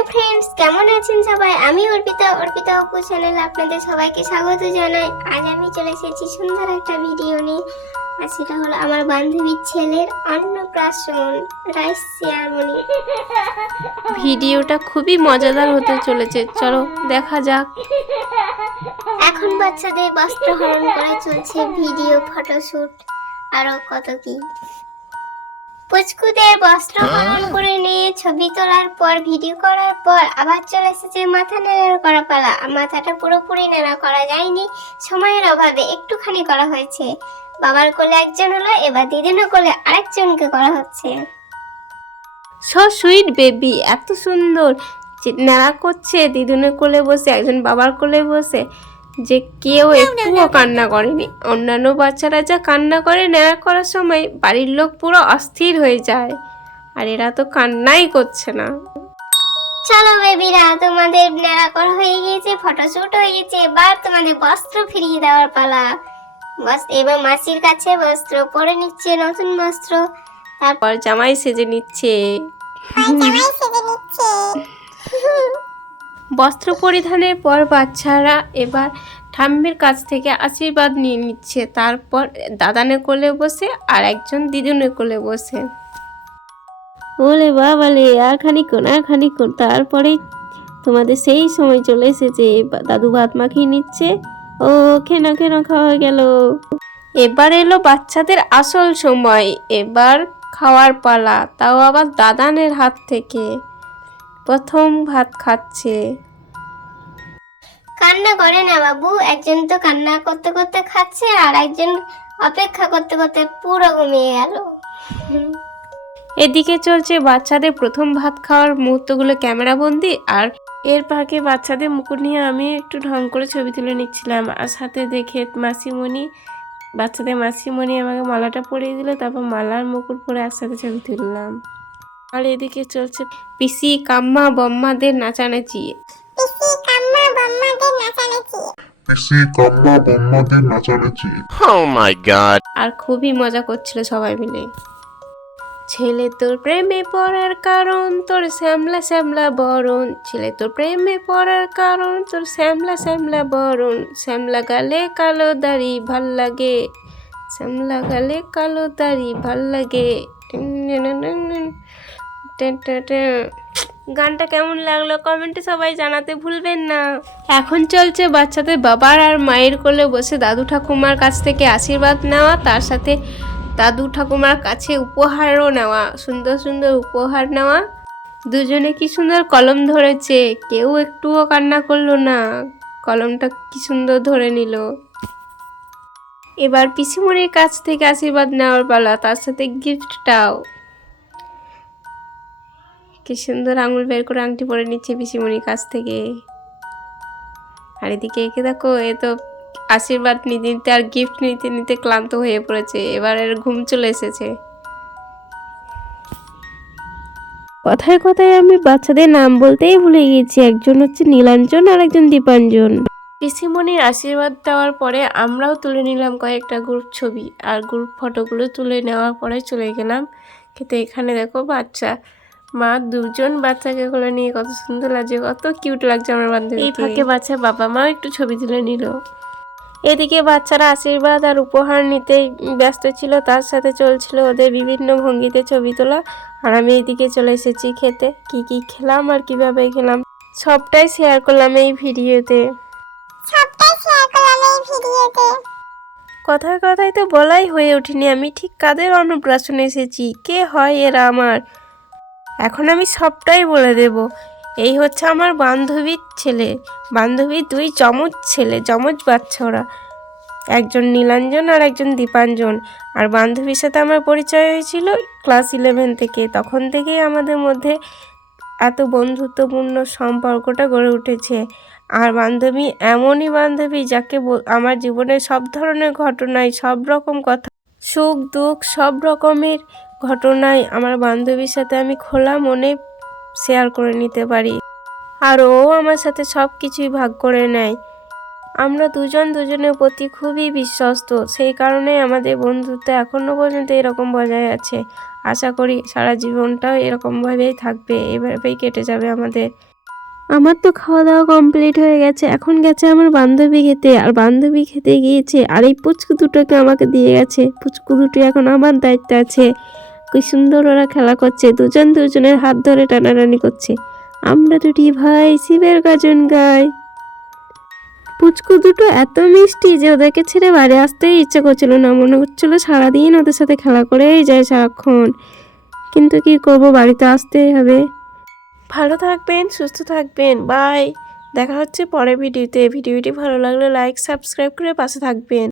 Hello friends কেমন আছেন সবাই? আমি অর্পিতা অর্পিতা অপু চ্যানেলে আপনাদের সবাইকে স্বাগত জানাই। আজ আমি চলে এসেছি সুন্দর একটা ভিডিও নিয়ে আর সেটা হলো আমার বান্ধবীর ছেলের অন্নপ্রাশন রাইস চেয়ারমনি ভিডিওটা খুবই মজাদার হতে চলেছে। চলো দেখা যাক। এখন বাচ্চাদের বস্ত্রহরণ করে চলছে ভিডিও ফটোশুট আরও কত কি। পুচকুদের বস্ত্রহরণ করে নিয়ে ছবি তোলার পর ভিডিও করার পর আবার চলে এসেছে মাথা নেড়া করা পালা। মাথাটা পুরোপুরি নেড়া করা যায়নি সময়ের অভাবে একটুখানি করা হয়েছে। বাবার কোলে একজন হলো এবার দিদিনের কোলে আরেকজনকে করা হচ্ছে। সো সুইট বেবি এত সুন্দর। যে নেড়া করছে দিদুনের কোলে বসে একজন বাবার কোলে বসে। যে কেউ একটুও কান্না করেনি। অন্যান্য বাচ্চারা যা কান্না করে নেড়া করার সময় বাড়ির লোক পুরো অস্থির হয়ে যায়। আর এরা তো কান্নাই করছে না। চলো বেবিরা তোমাদের নেড়া করা হয়ে গিয়েছে ফটোশুট হয়ে গেছে এবার তোমাদের বস্ত্র ফিরিয়ে দেওয়ার পালা। বস এবার মাসির কাছে বস্ত্র পরে নিচ্ছে নতুন বস্ত্র। তারপর জামাই সেজে নিচ্ছে। জামাই সেজে নিচ্ছে। বস্ত্র পরিধানের পর বাচ্চারা এবার ঠাম্মির কাছ থেকে আশীর্বাদ নিয়ে নিচ্ছে। তারপর দাদানে কোলে বসে আর একজন দিদুনে কোলে বসে। ওলে বাবালে আর খানিক্ষণ আর খানিক্ষণ তারপরে তোমাদের সেই সময় চলে এসেছে। দাদু ভাত মাখিয়ে নিচ্ছে। ও কেন কেন খাওয়া গেল। এবার এলো বাচ্চাদের আসল সময়। এবার খাওয়ার পালা। তাও আবার দাদানের হাত থেকে। প্রথম ভাত খাচ্ছে। কান্না করে না বাবু একজন তো কান্না করতে করতে খাচ্ছে আর একজন অপেক্ষা করতে করতে পুরো ঘুমিয়ে গেল। এদিকে চলছে বাচ্চাদের প্রথম ভাত খাওয়ার মুহূর্তগুলো ক্যামেরা বন্দি আর এর ফাঁকে বাচ্চাদের মুকুট নিয়ে আমি একটু ঢং করে ছবি তুলে নিচ্ছিলাম। আর সাথে দেখে মাসিমণি বাচ্চাদের মাসিমণি আমাকে মালাটা পরিয়ে দিল তারপর মালার মুকুট পরে একসাথে ছবি তুললাম। আর এদিকে চলছে পিসি কাম্মা বম্মাদের নাচানাচি। পিসি কাম্মা বম্মাদের নাচানাচি। Oh my god. আর খুবই মজা করছিল সবাই মিলে। ছেলে তোর প্রেমে পড়ার কারণ তোর শ্যামলা শ্যামলা বরণ। ছেলে তোর প্রেমে পড়ার কারণ তোর শ্যামলা শ্যামলা বরণ। শ্যামলা গালে কালো দাড়ি ভালো লাগে। শ্যামলা গালে কালো দাড়ি ভালো লাগে। গানটা কেমন লাগল কমেন্টে সবাই জানাতে ভুলবেন না। এখন চলছে বাচ্চাদের বাবার আর মায়ের কোলে বসে দাদু ঠাকুমার কাছ থেকে আশীর্বাদ নেওয়া, তার সাথে দাদু ঠাকুমার কাছে উপহারও নেওয়া, সুন্দর সুন্দর উপহার নেওয়া। দুজনে কি সুন্দর কলম ধরেছে, কেউ একটুও কান্না করল না, কলমটা কি সুন্দর ধরে নিল। এবার পিসিমণির কাছ থেকে আশীর্বাদ নেওয়ার পালা, তার সাথে গিফটটাও কি সুন্দর আঙুল বের করে আংটি পরে নিচ্ছে পিসিমণির কাছ থেকে। আর এদিকে একে দেখো, এ তো আশীর্বাদ নিতে নিতে আর গিফট নিতে নিতে ক্লান্ত হয়ে পড়েছে এবার এর ঘুম চলে এসেছে। কথায় কথায় আমি বাচ্চাদের নাম বলতেই ভুলে গিয়েছি একজন হচ্ছে নীলাঞ্জন আর একজন দীপাঞ্জন। পিসিমণির আশীর্বাদ দেওয়ার পরে আমরাও তুলে নিলাম কয়েকটা গ্রুপ ছবি, আর গ্রুপ ফটোগুলো তুলে নেওয়ার পরে চলে গেলাম। কিন্তু এখানে দেখো বাচ্চা মা দুজন বাচ্চাকে কোলে নিয়ে কত সুন্দর লাগছে কত কিউট লাগছে আমার বান্ধবী এই ফাঁকে বাচ্চা বাবা মাও একটু ছবি তুলে নিল। এদিকে বাচ্চারা আশীর্বাদ আর উপহার নিতেই ব্যস্ত ছিল তার সাথে চলছিল ওদের বিভিন্ন ভঙ্গিতে ছবি তোলা। আর আমি এদিকে চলে এসেছি খেতে। কি কি খেলাম আর কীভাবে খেলাম সবটাই শেয়ার করলাম এই ভিডিওতে। সবটাই শেয়ার করলাম এই ভিডিওতে। কথায় কথায় তো বলাই হয়ে ওঠেনি আমি ঠিক কাদের অন্নপ্রাশনে এসেছি? কে হয় এরা আমার? এখন আমি সবটাই বলে দেব। এই হচ্ছে আমার বান্ধবীর ছেলে। বান্ধবীর দুই যমজ ছেলে যমজ বাচ্চা ওরা একজন নীলাঞ্জন আর একজন দীপাঞ্জন। আর বান্ধবীর সাথে আমার পরিচয় হয়েছিল ক্লাস ইলেভেন থেকে। তখন থেকেই আমাদের মধ্যে এত বন্ধুত্বপূর্ণ সম্পর্কটা গড়ে উঠেছে। আর বান্ধবী এমনই বান্ধবী যাকে আমার জীবনের সব ধরনের ঘটনায় সব রকম কথা সুখ, দুঃখ, সব রকমের ঘটনায় আমার বান্ধবীর সাথে আমি খোলা মনে শেয়ার করে নিতে পারি। আর ও আমার সাথে সব কিছুই ভাগ করে নেয়। আমরা দুজন দুজনের প্রতি খুবই বিশ্বস্ত, সেই কারণে আমাদের বন্ধুত্ব এখনও পর্যন্ত এরকম বজায় আছে। আশা করি সারা জীবনটাও এরকমভাবেই থাকবে, এভাবেই কেটে যাবে আমাদের। আমার তো খাওয়া দাওয়া কমপ্লিট হয়ে গেছে, এখন গেছে আমার বান্ধবী খেতে। আর বান্ধবী খেতে গিয়েছে, আর এই পুচকু দুটোকে আমাকে দিয়ে গেছে। পুচকু দুটো এখন আমার দায়িত্ব আছে। কি সুন্দর ওরা খেলা করছে। দুজন দুজনের হাত ধরে টানাটানি করছে। আমরা দুটি ভাই শিবের গাজন গাই। পুচকু দুটো এত মিষ্টি যে ওদেরকে ছেড়ে বাড়ি আসতেই ইচ্ছা করছিল না। মনে হচ্ছিল সারাদিন ওদের সাথে খেলা করেই যায় সারাক্ষণ। কিন্তু কি করব, বাড়িতে আসতেই হবে। ভালো থাকবেন, সুস্থ থাকবেন। বাই। দেখা হচ্ছে পরের ভিডিওতে। ভিডিওটি ভালো লাগলে লাইক, সাবস্ক্রাইব করে পাশে থাকবেন।